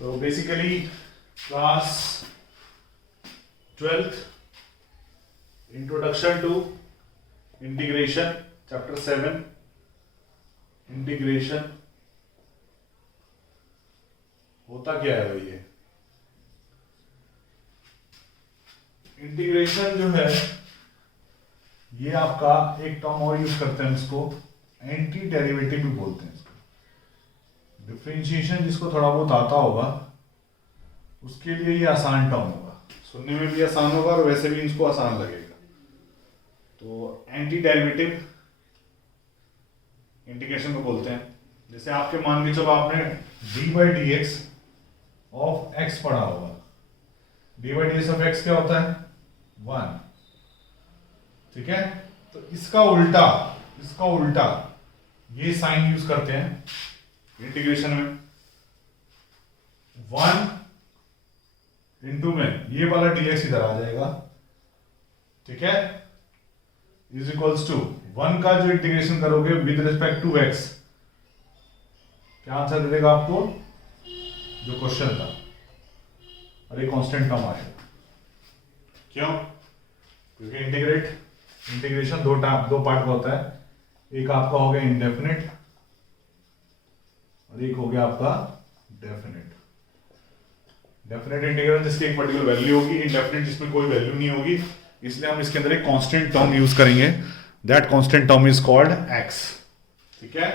तो basically class 12th introduction to integration chapter 7 integration होता क्या है भाई? ये इंटीग्रेशन जो है ये आपका एक टर्म और यूज करते हैं, इसको एंटी डेरिवेटिव भी बोलते हैं। इसको डिफरेंशिएशन जिसको थोड़ा बहुत आता होगा उसके लिए ये आसान टर्म होगा, सुनने में भी आसान होगा और वैसे भी इसको आसान लगेगा। तो एंटी डेरिवेटिव इंटीग्रेशन को बोलते हैं। जैसे आपके मान के चलो आपने D by D x of x पढ़ा होगा। D by D x of x क्या होता है? 1। ठीक है, तो इसका उल्टा ये साइन यूज करते हैं इंटीग्रेशन में। 1 इंटू में ये वाला dx इधर आ जाएगा, ठीक है, इज इक्वल्स टू 1 का जो इंटीग्रेशन करोगे विद रिस्पेक्ट टू x, क्या आंसर दे देगा आपको? जो क्वेश्चन था, और ये कांस्टेंट टर्म आएगा। क्यों? क्योंकि इंटीग्रेशन दो पार्ट का होता है। एक आपका हो गया इंडेफिनिट और एक हो गया आपका डेफिनिट। डेफिनिट इंटीग्रल जिसकी एक पर्टिकुलर वैल्यू होगी, इंडेफिनिट जिसमें कोई वैल्यू नहीं होगी, इसलिए हम इसके अंदर एक कांस्टेंट टर्म यूज करेंगे। That constant term is called x। ठीक है,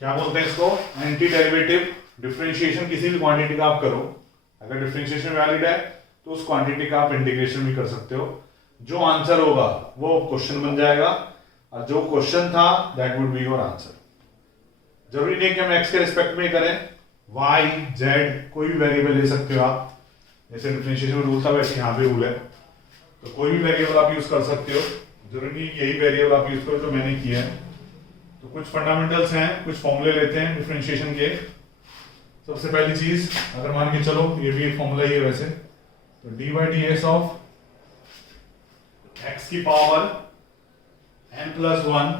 क्या बोलते हैं इसको? Anti derivative. डिफरेंशिएशन किसी भी क्वांटिटी का आप करो, अगर डिफरेंशिएशन वैलिड है तो उस क्वांटिटी का आप इंटीग्रेशन भी कर सकते हो। जो आंसर होगा वो क्वेश्चन बन जाएगा, और जो क्वेश्चन था that would be your answer. जरूरी नहीं कि हम x के रिस्पेक्ट में ही करें, y, z कोई भी वेरिएबल ले सकते हो आप। जैसे डिफरेंशिएशन में रूल था वैसे यहाँ पे रूल है, तो कोई भी वेरिएबल आप यूज कर सकते हो। जरूरी नहीं यही वेरिएबल आप यूज करो जो मैंने किया है। तो कुछ फंडामेंटल्स हैं, कुछ फॉर्मूले लेते हैं डिफरेंशिएशन के। सबसे पहली चीज, अगर मान के चलो ये भी एक फॉर्मूला ही है वैसे, तो D by D x of x की पावर n+1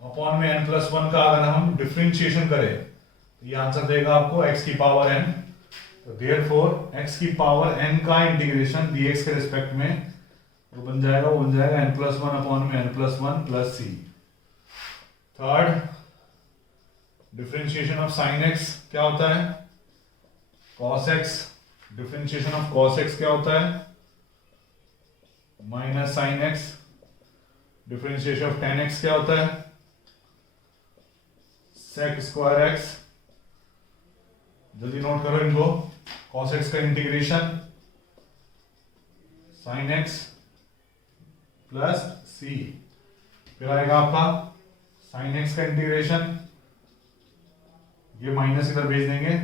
अपॉन में n+1 का अगर हम डिफरेंशिएशन करें तो ये आंसर देगा आपको x की पावर n। तो देयरफॉर x की पावर n का इंटीग्रेशन dx के रिस्पेक्ट में वो बन जाएगा n+1 अपॉन में n+1 plus c। Third, differentiation of sine x क्या होता है? cos x। Differentiation of cos x क्या होता है? Minus sine x। Differentiation of tan x क्या होता है? sec square x। जल्दी नोट करो इनको। cos x का integration sin x plus c, फिर आएगा आपका sin x का इंटीग्रेशन, ये माइनस इधर भेज देंगे,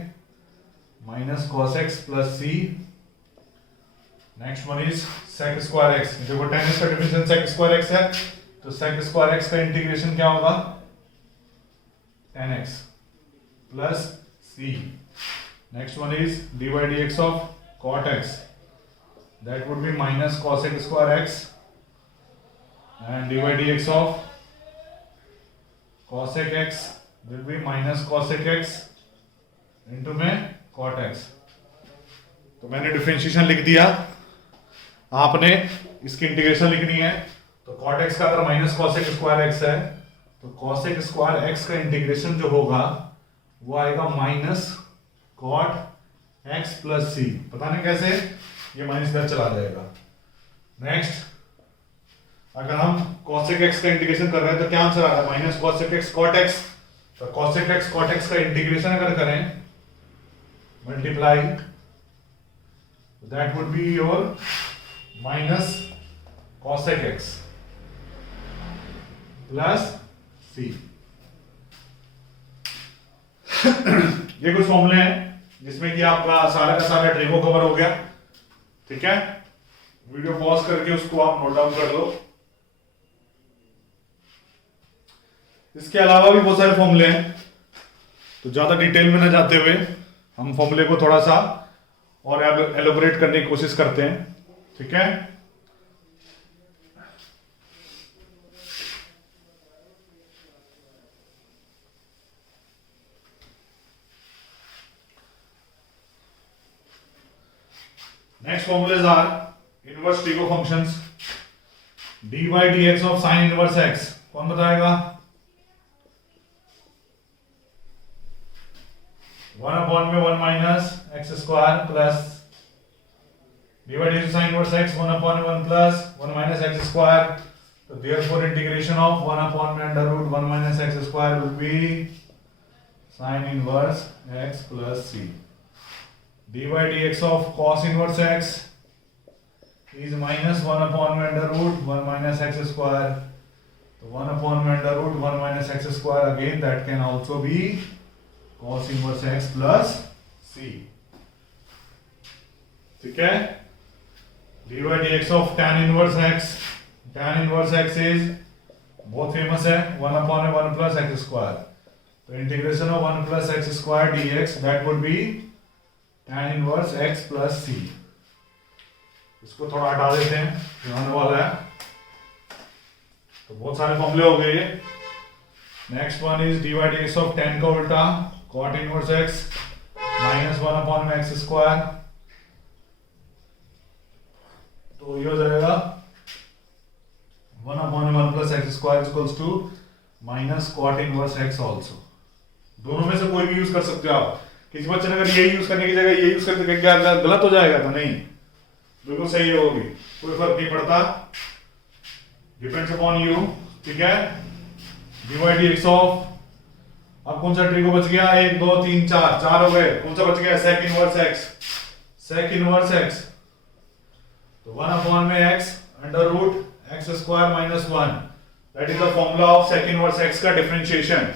minus cos x plus c। Next one is sec square x। देखो tan x का डिफरेंशियल sec स्क्वायर x है, तो sec स्क्वायर x का इंटीग्रेशन क्या होगा? tan x plus c। Next one is dy dx of cot x, that would be minus cosec square x, and dy dx of cosec x will be minus cosec x into में cot x। तो मैंने differentiation लिख दिया, आपने इसकी integration लिखनी है। तो cot x का अगर माइनस cosec स्क्वायर x है तो cosec स्क्वायर x का इंटीग्रेशन जो होगा वो आएगा minus cot x plus c। पता नहीं कैसे ये माइनस इधर चला जाएगा। नेक्स्ट, अगर हम cosec x का इंटीग्रेशन कर रहे हैं तो क्या आंसर आ रहा है? Minus cosec x cot x। तो cosec x cot x का इंटीग्रेशन अगर करें multiply, that would be your minus cosec x plus c। ये कुछ फॉर्मूले हैं जिसमें कि आपका सारा का सारा ट्रिको कवर हो गया। ठीक है, वीडियो पॉज करके उसको आप नोट डाउन कर लो। इसके अलावा भी बहुत सारे फॉर्मूले हैं, तो ज्यादा डिटेल में ना जाते हुए हम फॉर्मूले को थोड़ा सा और एलोबरेट करने की कोशिश करते हैं। ठीक है, next formulae are inverse trigo functions dy dx of sine inverse x, कौन बताएगा? 1/1 minus x square plus dy dx sine inverse x 1/1 plus 1 minus x square, तो therefore integration of 1/(1 minus x square will be sine inverse x plus c. dy dx of cos inverse x is minus 1/(1 minus x square, तो 1/(1 minus x square again that can also be cos inverse x plus c. ठीक है. dy dx of tan inverse x is बहुत famous है 1/(1 plus x square, तो integration of 1 plus x square dx that would be tan inverse x plus c. इसको थोड़ा हटा देते हैं, आने वाला है. तो बहुत सारे फॉर्मूले हो गए ये. Next one is dy dx ऑफ tan का उल्टा cot inverse x minus 1/x square, तो ये हो जाएगा 1/(1 plus x square equals to minus cot inverse x also. दोनों में से कोई भी यूज कर सकते हो आप. किसी बच्चे ने अगर ये यूज करने की जगह ये यूज करके क्या गलत हो जाएगा? तो नहीं, बिल्कुल सही होगी, कोई फर्क नहीं पड़ता, डिपेंड्स अपॉन यू. ठीक है. dy dx ऑफ, अब कौन सा ट्रिगो बच गया? 1 2 3 4 हो गए. कौन सा बच गया? sec इनवर्स x, तो 1/(x under root x square minus 1, that is the formula of sec inverse x का differentiation.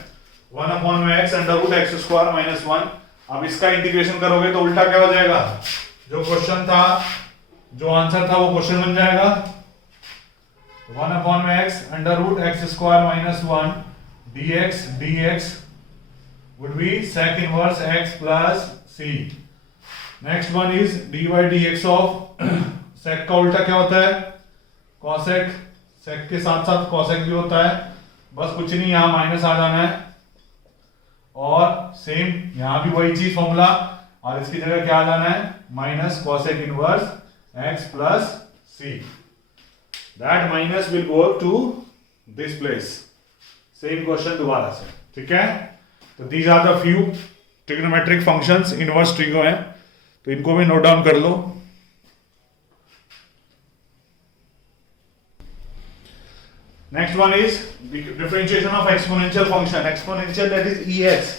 1/(x under root x square minus 1. अब इसका इंटीग्रेशन करोगे तो उल्टा क्या हो जाएगा? जो क्वेश्चन था, जो आंसर था वो क्वेश्चन बन जाएगा. 1/(x under root x square minus 1 dx would be sec inverse x plus c. Next one is dy dx ऑफ sec का उल्टा क्या होता है? cosec. sec के साथ साथ cosec भी होता है, बस कुछ नहीं, यहां माइनस आ जाना है. और सेम यहां भी वही चीज फॉर्मूला, और इसकी जगह क्या आ जाना है? Minus cosec inverse x plus c. That minus will go to this place. Same question दोबारा से. ठीक है. तो these are the few trigonometric functions inverse trigo हैं, तो इनको भी नोट डाउन कर लो. Next one is the differentiation of exponential function. Exponential that is ex.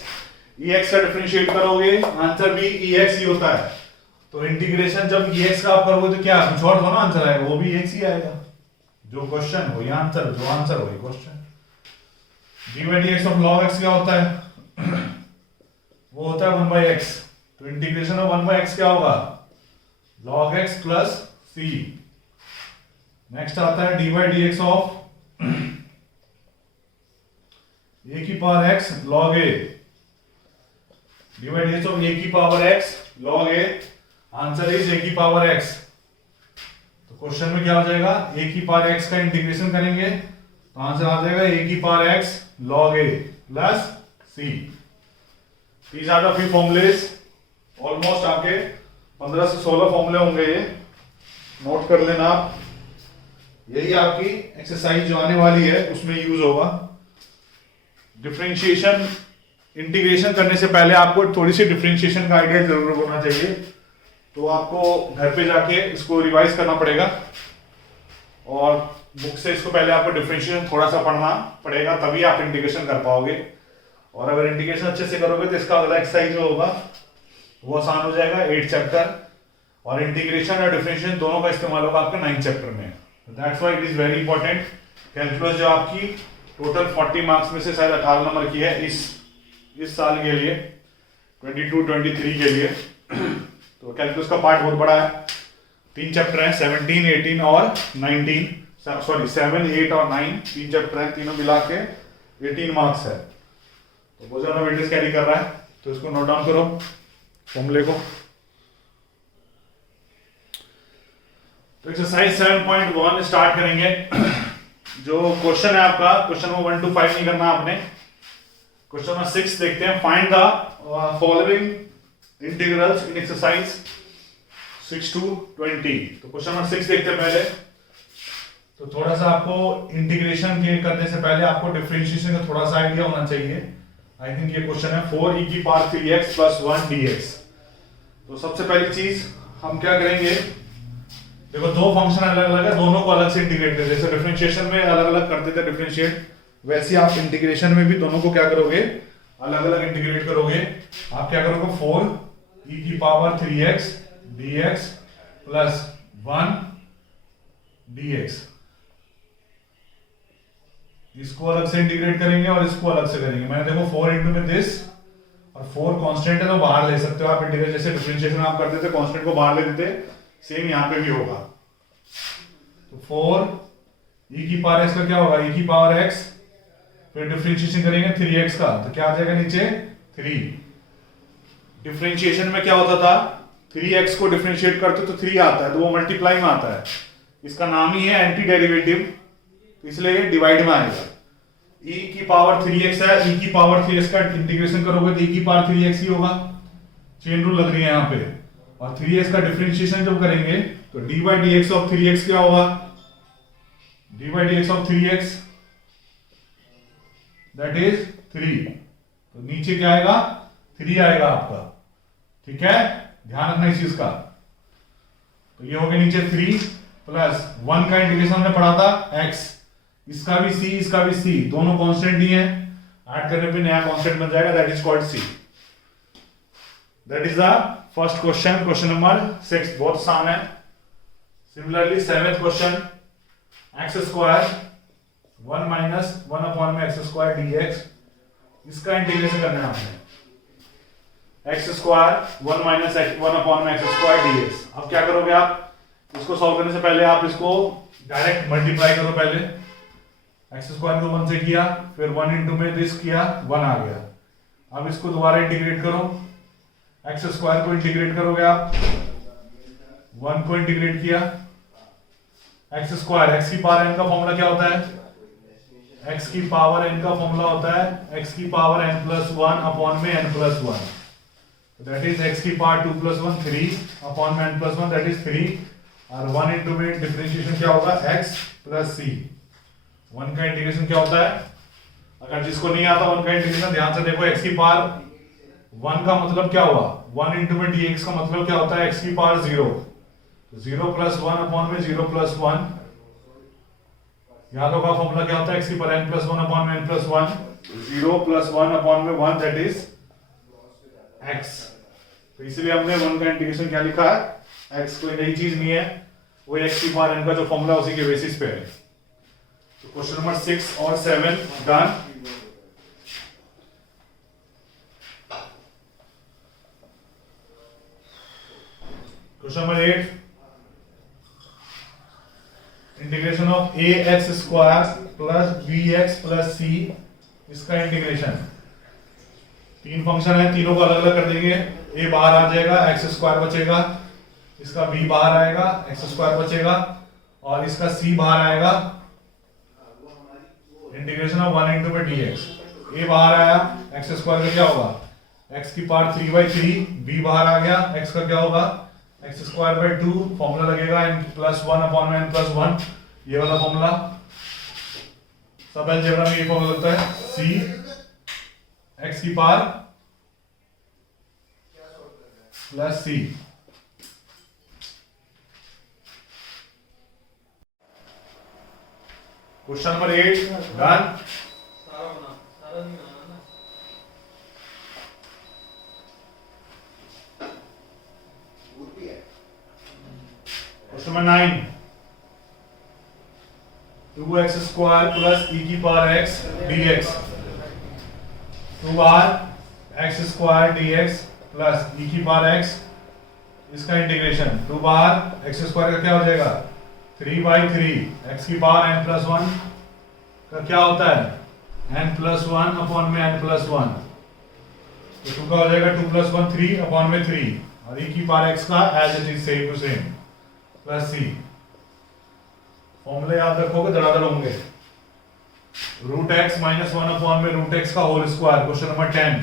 ex का डिफरेंशिएट करोगे, आंसर भी ex ही होता है. तो इंटीग्रेशन जब ex का आप करोगे तो क्या कुछ और थोड़ा आंसर आएगा, वो भी x ही आएगा. जो क्वेश्चन वही आंसर, जो आंसर वही question. dy dx of log x क्या होता है? वो होता है 1/x, तो इंटीग्रेशन ऑफ 1/x क्या होगा? log x plus c. Next आता है dy dx ऑफ a की power x log a. dy dx of a की power x log a, answer is a की पावर x. तो क्वेश्चन में क्या हो जाएगा? a की पावर x का इंटीग्रेशन करेंगे तो आंसर आ जाएगा a की power x log a plus c. These are the few formulas. Almost आपके 15 से 16 फॉर्मूले होंगे, ये नोट कर लेना आप. यही आपकी एक्सरसाइज जो आने वाली है उसमें यूज होगा. डिफरेंशिएशन इंटीग्रेशन करने से पहले आपको थोड़ी सी डिफरेंशिएशन का आइडिया जरूर होना चाहिए, तो आपको घर पे जाके इसको रिवाइज करना पड़ेगा और बुक से इसको पहले आपको डिफरेंशिएशन थोड़ा सा पढ़ना पड़ेगा, तभी आप इंटीग्रेशन कर पाओगे. और अगर इंटीग्रेशन अच्छे से करोगे तो इसका अगला एक्सरसाइज जो होगा वो आसान हो जाएगा, 8 चैप्टर. और इंटीग्रेशन और डिफरेंशिएशन दोनों का इस्तेमाल होगा आपके 9 चैप्टर में. That's why it is very important. Calculus जो आपकी टोटल 40 मार्क्स में से शायद 18 नंबर की है इस साल के लिए, 22-23 के लिए. तो कैलकुलस का पार्ट बहुत बड़ा है. 3 चैप्टर हैं, 17, 18 और 19. सॉरी 7, 8 और 9 3 चैप्टर हैं, तीनों मिला के 18 मार्क्स है. तो बहुत ज्यादा वेटेज कैरी कर रहा है, तो इसको नोट डाउन करो फॉर्मूले को. तो एक्सरसाइज 7.1 स्टार्ट करेंगे. जो क्वेश्चन है आपका, क्वेश्चन नंबर 1 to 5 नहीं करना आपने. क्वेश्चन नंबर 6 देखते हैं. Find the following integrals in exercise 6 to 20। तो क्वेश्चन नंबर 6 देखते हैं पहले। तो थोड़ा सा आपको इंटीग्रेशन के करने से पहले आपको डिफरेंशिएशन का थोड़ा सा आइडिया होना चाहिए। आई थिंक ये क्वेश्चन है 4e की पावर 3x प्लस 1 dx। तो सबसे पहली चीज हम क्या करेंगे, देखो दो फंक्शन अलग अलग है, दोनों को अलग से इंटीग्रेट करेंगे। जैसे डिफरेंशिएशन में अलग अलग करते थे डिफरेंशिएट, वैसे आप इंटीग्रेशन में भी दोनों को क्या करोगे, अलग अलग इंटीग्रेट करोगे। आप क्या करोगे 4e की power 3x dx plus 1 dx, इसको अलग से इंटीग्रेट करेंगे और इसको अलग से करेंगे। मैंने देखो 4 इंटू में दिस और 4 कांस्टेंट है तो बाहर ले सकते हो आप इंटीग्रेट। जैसे डिफरेंशिएशन आप करते थे कांस्टेंट को बाहर ले देते, सेम यहाँ पे भी होगा। तो 4 e की पावर x का क्या होगा, e की पावर x, फिर डिफरेंशिएशन करेंगे 3x का, तो क्या आ जाएगा नीचे 3। डिफरेंशिएशन में क्या होता था, 3x को डिफरेंशिएट करते तो 3 आता है, तो वो मल्टीप्लाई में आता है। इसका नाम ही है एंटी डेरिवेटिव, इसलिए ये डिवाइड में आएगा। e की पावर 3x है, e की पावर 3x का इंटीग्रेशन करोगे तो e की पावर 3x ही होगा। चेन रूल लग रही है यहाँ पे। और 3x का डिफरेंशिएशन जब करेंगे तो dy dx ऑफ 3x क्या होगा, dy dx of 3x that is 3। तो नीचे क्या आएगा, 3 आएगा आपका। ठीक है, ध्यान रखना इस चीज का। तो ये हो गया नीचे 3 प्लस 1 का इंटीग्रेशन हमने पढ़ा था x, इसका भी c, इसका भी c, दोनों कांस्टेंट ही है, ऐड करने पे नया कांस्टेंट बन जाएगा, that is called c। That is the first question, question number 6। बहुत आसान है। Similarly 7th question, x square 1 minus 1 upon में x स्क्वायर dx, इसका इंटीग्रेशन करना है आपने। x स्क्वायर 1 माइनस 1 अपॉन में x स्क्वायर dx। अब क्या करोगे आप, इसको सॉल्व करने से पहले आप इसको डायरेक्ट मल्टीप्लाई करो। पहले x स्क्वायर को 1 से किया, फिर 1 इंटू में दिस किया, 1 आ गया। अब इसको दोबारा इंटीग्रेट करो, x स्क्वायर को इंटीग्रेट करोगे आप, 1 को इंटीग्रेट किया, x स्क्वायर, x की पावर n का फॉर्मूला क्या होता है, x की पावर n का फॉर्मूला होता है x की पावर n प्लस 1 अपॉन में n plus 1, that is x की पावर 2 प्लस 1 3 अपॉन में n प्लस 1, दैट इज 3। और 1 इंटू में डिफरेंशिएशन क्या होगा, x प्लस c। 1 का इंटीग्रेशन क्या होता है, अगर जिसको नहीं आता 1 का इंटीग्रेशन ध्यान से देखो, x की पावर 1 का मतलब क्या हुआ, 1 इंटू में dx का मतलब क्या होता है, x की पावर 0, 0 प्लस 1 अपॉन में 0 प्लस 1, याद होगा फॉर्मूला क्या होता है, x की पावर n प्लस 1 अपॉन में n प्लस 1, 0 प्लस 1 अपॉन में 1 दैट इज x। तो इसलिए हमने 1 का इंटीग्रेशन क्या लिखा है, x, कोई नई चीज नहीं है, वो x की पावर n का जो फॉर्मूला उसी के बेसिस पे है। तो क्वेश्चन नंबर 6 और 7 done. Question number 8, integration of ax square plus bx plus c, इसका इंटीग्रेशन। 3 फंक्शन है, तीनों को अलग अलग कर देंगे। a बाहर आ जाएगा, x स्क्वायर बचेगा, इसका b बाहर आएगा, x स्क्वायर बचेगा, और इसका c बाहर आएगा। इंटीग्रेशन ऑफ 1 इंटू में dx, a बाहर आया, x स्क्वायर का क्या होगा, x की पावर 3/3, b बाहर आ गया, x का क्या होगा, x स्क्वायर बाय 2, फॉर्मूला लगेगा n प्लस 1 अपॉन में n प्लस 1, ये वाला फॉर्मूला। सब अलजेब्रा में ये फॉर्मूला लगता है, c x की power plus c। Question number 8 done. Question number 9, 2x square plus e की पावर x dx, 2 बार x square dx plus e की पावर x, इसका इंटीग्रेशन। 2 बार x स्क्वायर का क्या हो जाएगा, 3/3, x की पावर n प्लस 1 का क्या होता है, n प्लस 1 अपॉन में n प्लस 1, तो 2 का हो जाएगा 2 प्लस 1 3 अपॉन में 3, और e की पावर x का as it is same to same plus c। फॉर्मूले याद रखोगे धड़ाधड़ होंगे। रूट एक्स माइनस 1 अपॉन में रूट एक्स का whole square, question number 10।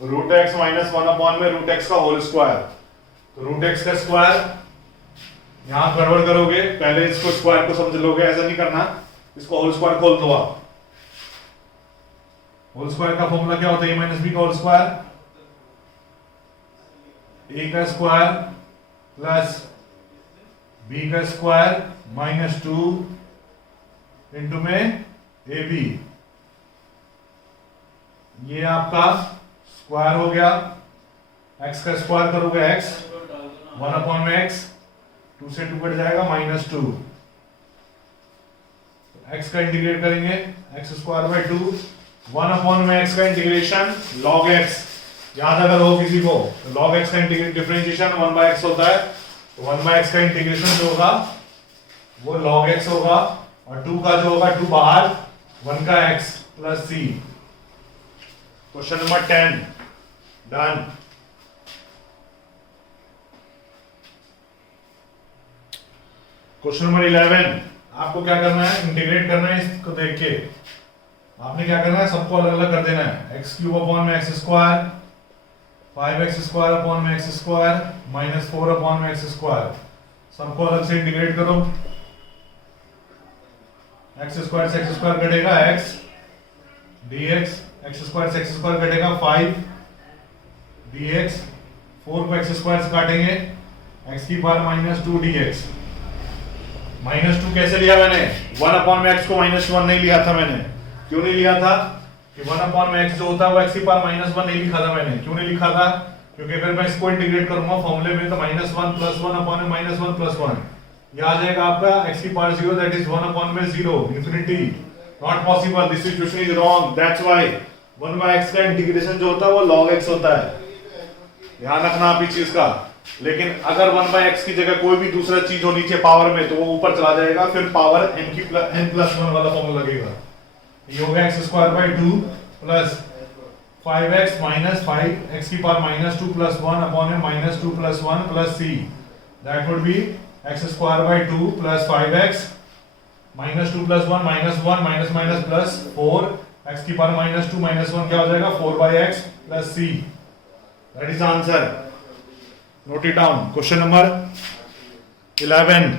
Root x minus 1 upon में रूट एक्स का होल स्क्वायर, तो रूट एक्स का स्क्वायर, यहां गड़बड़ करोगे, पहले इसको स्क्वायर को समझ लोगे, ऐसा नहीं करना, इसको होल स्क्वायर खोल दो आप। होल स्क्वायर का फॉर्मूला क्या होता है, ए माइनस बी का होल स्क्वायर, ए का स्क्वायर प्लस बी का स्क्वायर माइनस 2 इंटू में ए बी, ये आपका स्क्वायर हो गया। एक्स का स्क्वायर करोगे एक्स, 1 अपॉन में एक्स, 2 से 2 कट जाएगा -2, एक्स का इंटीग्रेट करेंगे, एक्स स्क्वायर बाय 2, 1 अपॉन में एक्स का इंटीग्रेशन log x, याद अगर हो किसी को तो log x का इंटीग्रेट डिफरेंशिएशन 1 बाय x होता है, तो 1 बाय x का इंटीग्रेशन जो होगा वो log x होगा, और 2 का जो होगा 2 बाहर, 1 का x plus c। Question number 10 done. Question number 11, आपको क्या करना है, इंटीग्रेट करना है इसको देख के। आपने क्या करना है, सबको अलग अलग कर देना है। एक्स क्यूब अपॉन में x square, 5x square upon में एक्स स्क्वायर माइनस 4 अपॉन में एक्स स्क्वायर, सबको अलग से इंटीग्रेट करो। एक्स स्क्वायर से एक्स स्क्वायर कटेगा x dx, एक्स स्क्वायर से एक्स स्क्वायर कटेगा 5 dx, 4 को एक्स स्क्वायर से काटेंगे, x की पावर -2 dx। -2 कैसे लिया मैंने, 1 अपॉन में x को -1 नहीं लिया था मैंने। क्यों नहीं लिया था कि 1 अपॉन में x जो होता है वो x की पावर -1 नहीं लिखा था मैंने। क्यों नहीं लिखा था, क्योंकि अगर मैं इसको इंटीग्रेट करूंगा फॉर्मूले में तो -1 प्लस 1 अपॉन में -1 प्लस 1, ये आ जाएगा आपका x की पावर 0, दैट इज 1 अपॉन में 0, infinity. Not possible, this equation is wrong, that's why 1 by x का इंटीग्रेशन जो होता है वो log x होता है, ध्यान रखना आप इस चीज का। लेकिन अगर 1 बाय x की जगह कोई भी दूसरा चीज हो नीचे पावर में तो वो ऊपर चला जाएगा, फिर पावर n प्लस 1 वाला फॉर्मूला लगेगा। ये हो गया x square by 2 plus 5x minus 5 x की पावर -2 प्लस 1 अपॉन में -2 plus 1 plus c, that would be x square by 2 plus 5x -2 plus 1 -1 minus minus plus 4, x की पावर -2 -1 क्या हो जाएगा 4 by x plus c, that is answer. Note it down. Question number 11,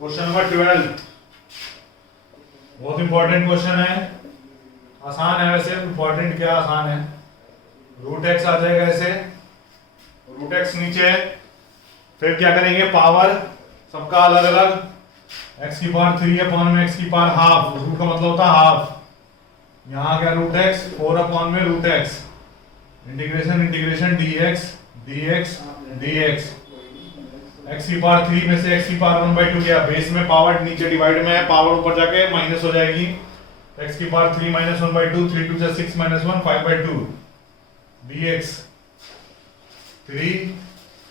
question number 12 बहुत important question है, आसान है वैसे, important क्या आसान है। रूट एक्स आ जाएगा ऐसे, रूट एक्स नीचे, फिर क्या करेंगे, पावर सबका अलग अलग, x की पावर 3 अपॉन में x की पावर हाफ, रूट का मतलब होता है हाफ, यहाँ आ गया रूट एक्स, 4 अपॉन में root x, integration integration dx dx dx, x की पावर 3 में से x की पावर 1/2 गया, बेस में पावर नीचे डिवाइड में है, पावर ऊपर जाके माइनस हो जाएगी, x की पावर 3 माइनस 1/2, 3 2 6 माइनस 1 5/2 dx, 3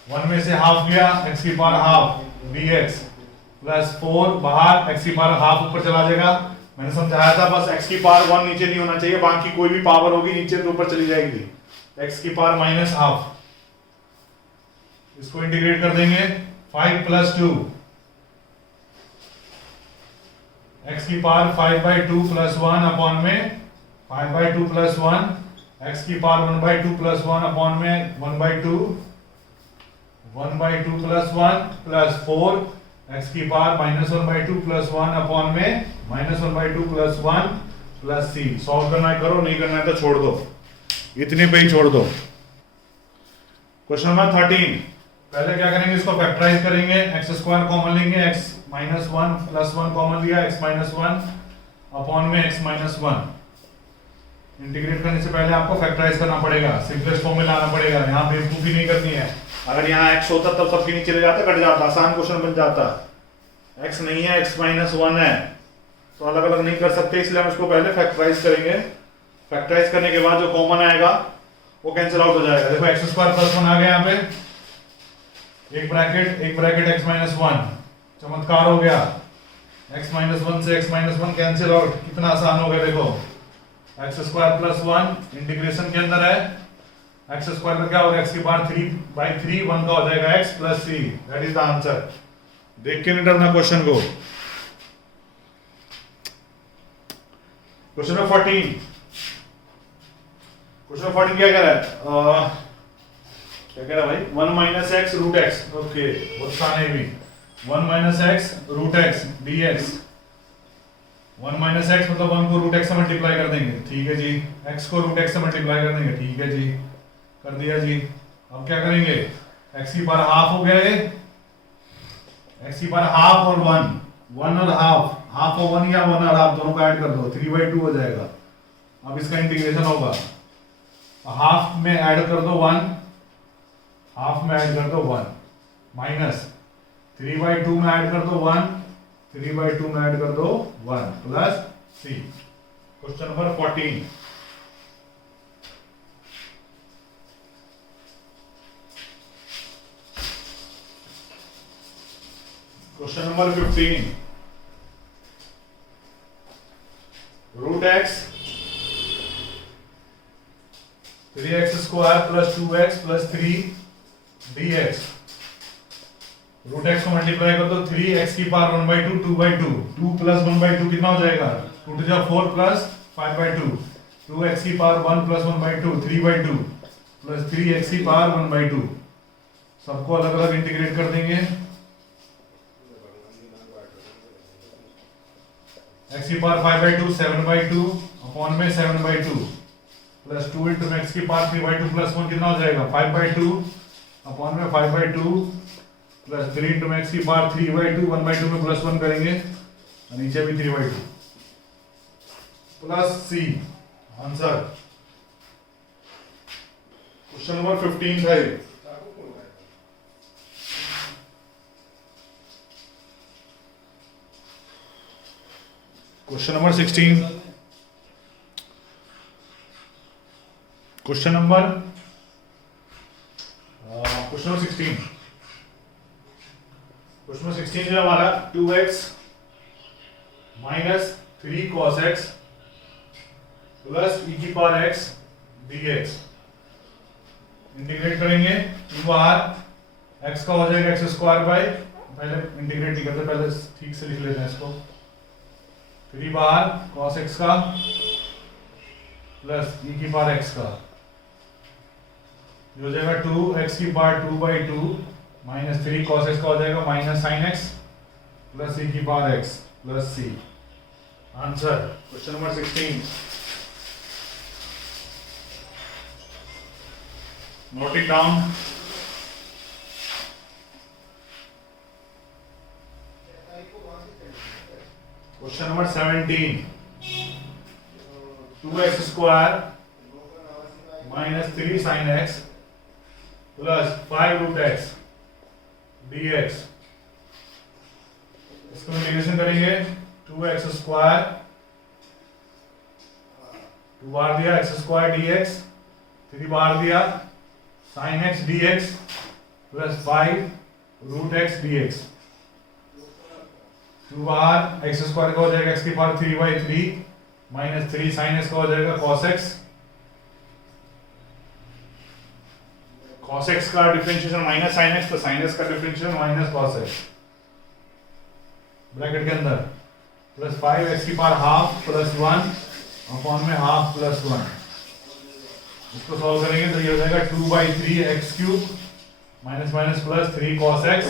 1 में से हाफ गया, x की पावर हाफ dx प्लस 4 बाहर, x की पावर हाफ ऊपर चला जाएगा। मैंने समझाया था बस x की पावर 1 नीचे नहीं होना चाहिए, बाकी कोई भी पावर होगी नीचे तो ऊपर चली जाएगी, x की पावर माइनस हाफ, इसको इंटीग्रेट कर देंगे, 5 प्लस 2, x की पावर 5/2 प्लस 1 अपॉन में 5/2 प्लस 1, x की पावर 1/2 प्लस 1 अपॉन में 1/2 प्लस 1 प्लस 4, x की पावर -1/2 प्लस 1 अपॉन में -1/2 प्लस 1 प्लस c। सॉल्व करना है करो, नहीं करना है तो छोड़ दो, इतने पे ही छोड़ दो। क्वेश्चन नंबर 13, पहले क्या करेंगे, इसको फैक्टराइज करेंगे, एक्स स्क्वायर कॉमन लेंगे, x -1 प्लस 1 कॉमन लिया, x -1 अपॉन में x -1, इंटीग्रेट करने से पहले आपको फैक्टराइज करना पड़ेगा, सिंपलेस्ट फॉर्म में लाना पड़ेगा, यहाँ बेवकूफी नहीं करनी है। अगर यहाँ x होता तब सबके नीचे ले जाता, कट जाता, आसान क्वेश्चन बन जाता। x नहीं है, x -1 है, तो अलग अलग नहीं कर सकते, इसलिए हम इसको पहले फैक्टराइज करेंगे। फैक्टराइज करने के बाद जो कॉमन आएगा वो कैंसिल आउट हो जाएगा। देखो x स्क्वायर प्लस 1 आ गया, यहाँ पे एक ब्रैकेट x -1, चमत्कार हो गया, x -1 से x -1 कैंसिल आउट, कितना आसान हो गया। देखो x स्क्वायर प्लस 1 इंटीग्रेशन के अंदर है, x स्क्वायर का क्या होगा, x की पावर 3/3, 1 का हो जाएगा x plus c, that is the answer. देख के नहीं डरना क्वेश्चन को। क्वेश्चन नंबर 14, क्वेश्चन नंबर 14 क्या कह रहा है? क्या कह रहा है भाई? 1 minus x root x, okay बहुत आसान है भी। 1 minus x root x d x. 1 minus x मतलब 1 को रूट एक्स से मल्टीप्लाई कर देंगे, ठीक है जी। x को रूट एक्स से मल्टीप्लाई कर देंगे, ठीक है जी, कर दिया जी। अब क्या करेंगे? x की पावर हाफ हो गया, x की पावर हाफ और 1, 1 और हाफ और 1 या 1 और हाफ दोनों को ऐड कर दो, 3/2 हो जाएगा। अब इसका इंटीग्रेशन होगा, हाफ में ऐड कर दो 1, हाफ में ऐड कर दो 1, माइनस 3/2 में ऐड कर दो 1, 3/2 में ऐड कर दो 1 plus c। Question number 14, question number 15, root x 3x square plus 2x plus 3 dx। Root x को मल्टीप्लाई कर दो 3x की पावर 1/2, 2/2, 2 प्लस 1/2 कितना हो जाएगा? 2 to 4 प्लस 5/2, 2x की पावर 1 प्लस 1/2, 3/2 प्लस 3x की पावर 1/2। सबको अलग अलग इंटीग्रेट कर देंगे। x की पावर 5/2 7/2 अपॉन में 7/2 प्लस 2 इंटू x की पावर 3/2 प्लस 1 कितना हो जाएगा? 5/2 अपॉन में 5/2 प्लस 3 इंटू x की पावर 3/2, 1/2 में प्लस 1 करेंगे और नीचे भी 3/2 plus c। Answer question number 15 था ये। Question number 16, question number 16, question number 16 जो है हमारा 2x minus 3 cos x plus e की पावर x dx। इंटीग्रेट करेंगे, 2r x का हो जाएगा x स्क्वायर बाय, पहले इंटीग्रेट नहीं करते, पहले ठीक से लिख लेते हैं इसको। 3 बार cos x का प्लस e की पावर x का, हो जाएगा 2x की पावर 2/2 माइनस 3 cos x का हो जाएगा minus sin x plus e की power x plus c। Answer question number 16। Note it down. Question number 17, 2x square minus 3 sin x plus 5 root x dx। इसको integration करेंगे, 2x square 2 बार दिया x square dx, 3 बार दिया sin x dx plus 5 रूट x dx। 2 बार x square का हो जाएगा x की पावर 3/3 माइनस 3 sin x का हो जाएगा cos x। cos x का डिफरेंशिएशन माइनस sin x, तो sin x का differentiation minus cos x bracket के अंदर, प्लस 5x की पावर हाफ प्लस 1 अपॉन में हाफ प्लस 1। इसको सॉल्व करेंगे तो ये हो जाएगा 2/3 x cube minus minus plus 3 cos x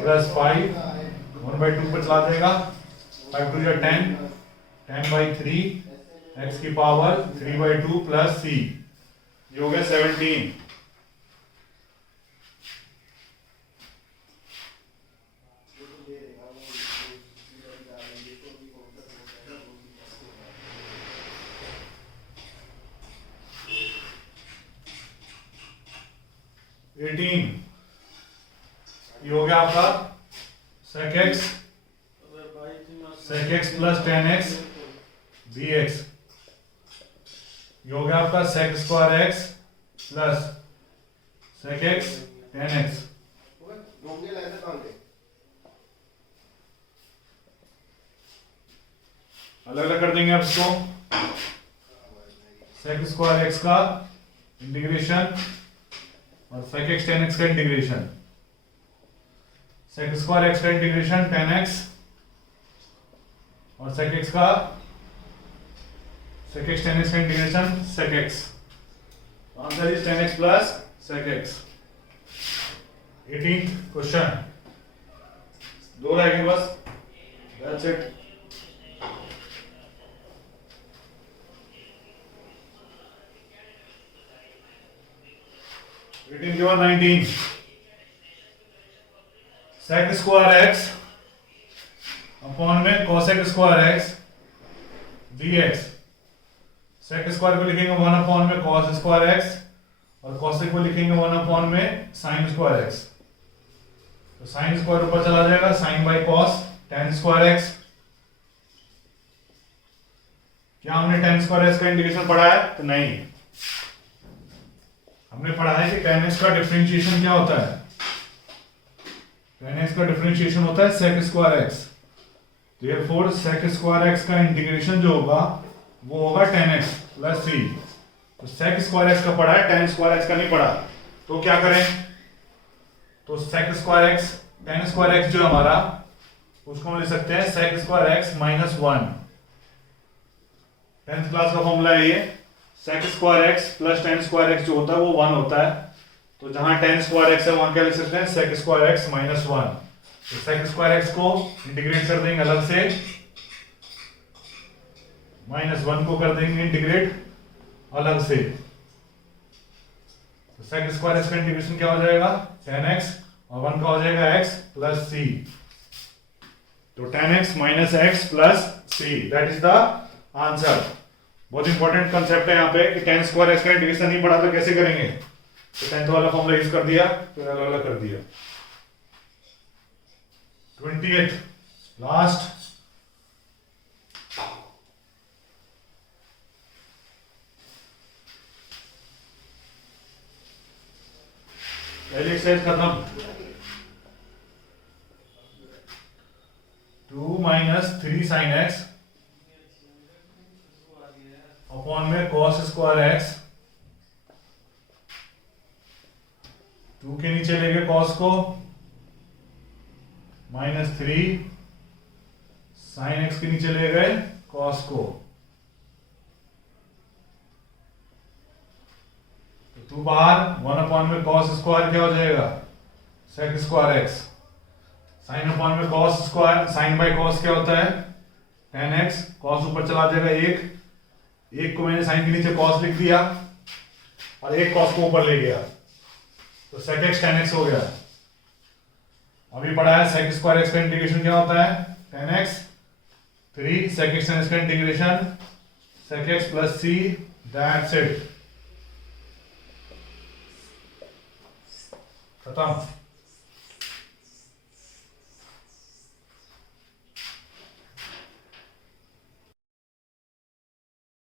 plus 5 1/2 पर चला देगा, 5 2 या 10, 10/3 x की पावर 3/2 प्लस c। ये हो गया 17। ये हो गया आपका sec x plus 10x dx। ये हो गया आपका sec square x plus sec x 10x। अलग अलग कर देंगे आप इसको, sec स्क्वायर x का इंटीग्रेशन और sec x 10x का इंटीग्रेशन। sec स्क्वायर x का इंटीग्रेशन 10x और sec x का sec x tan x का integration sec x, answer is tan x plus sec x। 18th question, दो रह गए बस, दैट्स इट। के बाद 19, sec स्क्वायर x अपॉन में cosec square x dx। sec square को लिखेंगे 1 अपॉन में cos स्क्वायर x और cosec को लिखेंगे 1 अपॉन में sin स्क्वायर x। तो sin स्क्वायर ऊपर चला जाएगा, sin by cos tan square x। क्या हमने tan स्क्वायर x का इंटीग्रेशन पढ़ा है? तो नहीं, हमने पढ़ा है कि tan x का डिफरेंशिएशन क्या होता है। tan x का डिफरेंशिएशन होता है sec square x। Therefore sec square x का इंटीग्रेशन जो होगा वो होगा tan x प्लस c। तो sec स्क्वायर x का पढ़ा है, tan स्क्वायर x का नहीं पढ़ा। तो क्या करें? तो sec square x tan square x जो हमारा, उसको हम लिख सकते हैं sec square x minus 1। 10th class का फॉर्मूला है ये, sec square x plus tan square x जो होता है वो 1 होता है। तो जहां tan स्क्वायर x है वहां क्या लिख सकते हैं? sec square x minus 1। तो sec स्क्वायर x को इंटीग्रेट कर देंगे अलग से, माइनस 1 को कर देंगे इंटीग्रेट अलग से। तो sec स्क्वायर x का इंटीग्रेशन क्या हो जाएगा? tan x और 1 का हो जाएगा x प्लस c। तो tan x minus x plus c, that is the answer. बहुत इंपॉर्टेंट कंसेप्ट है यहाँ पे कि tan स्क्वायर x का इंटीग्रेशन नहीं पढ़ा तो कैसे करेंगे? तो 10th वाला फॉर्मूला यूज कर दिया, फिर अलग अलग कर दिया। 20th लास्ट, पहली एक्सरसाइज खत्म। 2 माइनस 3 साइन एक्स अपॉन में cos स्क्वायर x। 2 के नीचे लेंगे cos को, माइनस 3 साइन x के नीचे ले गए cos को। तो 2 बाहर, 1 अपॉन में cos स्क्वायर क्या हो जाएगा? sec square x। Sine upon में cos square, sine by cos क्या होता है? tan x। cos ऊपर चला जाएगा, एक को मैंने साइन के नीचे cos लिख दिया और एक cos को ऊपर ले गया, तो sec x tan x हो गया। अभी पढ़ा है sec स्क्वायर x का इंटीग्रेशन क्या होता है? tan x। 3 sec x tan x का integration sec x plus c, that's it, खत्म।